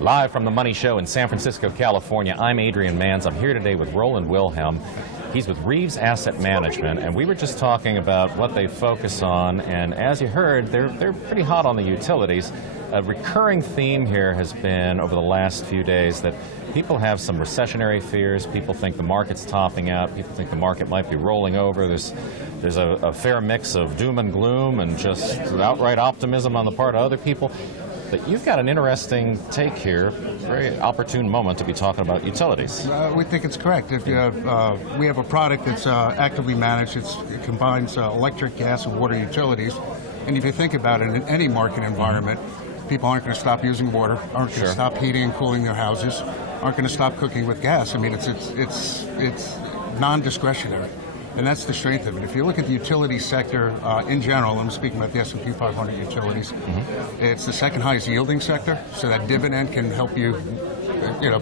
Live from the Money Show in San Francisco, California, I'm Adrian Manns. I'm here today with Rowland Wilhelm. He's with Reaves Asset Management, and we were just talking about what they focus on, and as you heard, they're pretty hot on the utilities. A recurring theme here has been, over the last few days, that people have some recessionary fears. People think the market's topping out. People think the market might be rolling over. There's a fair mix of doom and gloom and just outright optimism on the part of other people. But you've got an interesting take here, very opportune moment to be talking about utilities. We think it's correct. If you have, we have a product that's actively managed. It combines electric, gas, and water utilities. And if you think about it, in any market environment, people aren't going to stop using water, aren't going to stop heating and cooling their houses, aren't going to stop cooking with gas. I mean, it's non-discretionary. And that's the strength of it. If you look at the utility sector in general, I'm speaking about the S&P 500 utilities, it's the second highest yielding sector, so that dividend can help you,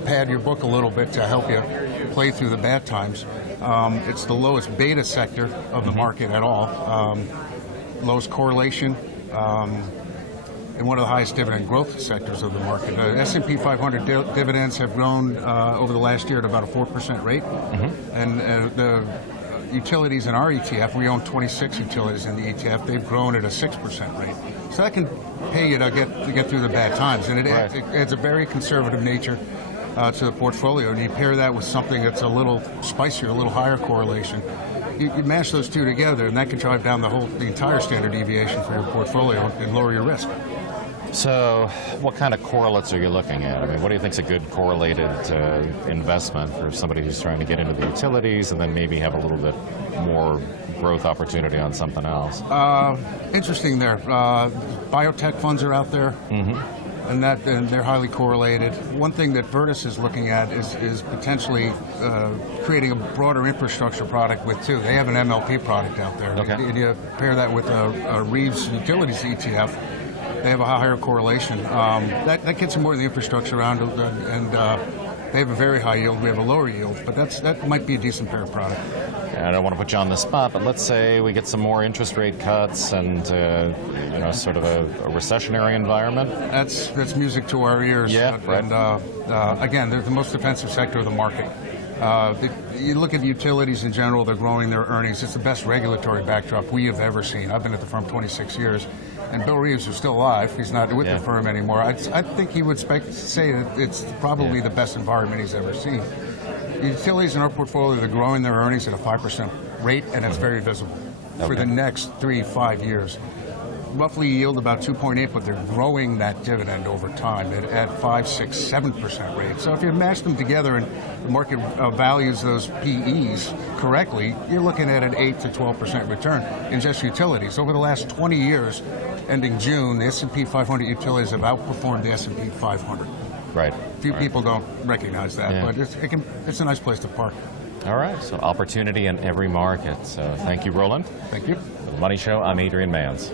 pad your book a little bit to help you play through the bad times. It's the lowest beta sector of the market at all, lowest correlation, and one of the highest dividend growth sectors of the market. S&P 500 dividends have grown over the last year at about a 4% rate, and the utilities in our ETF, we own 26 utilities in the ETF, they've grown at a 6% rate. So that can pay you to get through the bad times. And it adds a very conservative nature to the portfolio. And you pair that with something that's a little spicier, a little higher correlation. You mash those two together, and that can drive down the entire standard deviation for your portfolio and lower your risk. So what kind of correlates are you looking at? I mean, what do you think is a good correlated investment for somebody who's trying to get into the utilities and then maybe have a little bit more growth opportunity on something else? Interesting there. Biotech funds are out there, and they're highly correlated. One thing that Virtus is looking at is potentially creating a broader infrastructure product with too. They have an MLP product out there. Okay. And you pair that with a Reaves Utilities ETF. They have a higher correlation. That gets more of the infrastructure around, and they have a very high yield. We have a lower yield, but that might be a decent pair of product. I don't want to put you on the spot, but let's say we get some more interest rate cuts and sort of a recessionary environment. That's music to our ears. Yeah, right. And again, they're the most defensive sector of the market. You look at the utilities in general, they're growing their earnings. It's the best regulatory backdrop we have ever seen. I've been at the firm 26 years, and Bill Reaves is still alive. He's not with the firm anymore. I think he would say that it's probably the best environment he's ever seen. The utilities in our portfolio, they're growing their earnings at a 5% rate, and it's very visible for the next 3-5 years. Roughly yield about 2.8, but they're growing that dividend over time at 5, 6, 7% rate. So if you mash them together and the market values those PEs correctly, you're looking at an 8 to 12% return in just utilities. Over the last 20 years, ending June, the S&P 500 utilities have outperformed the S&P 500. Right. Few people don't recognize that, but it's a nice place to park. All right, so opportunity in every market. So thank you, Rowland. Thank you. For the Money Show, I'm Adrian Manns.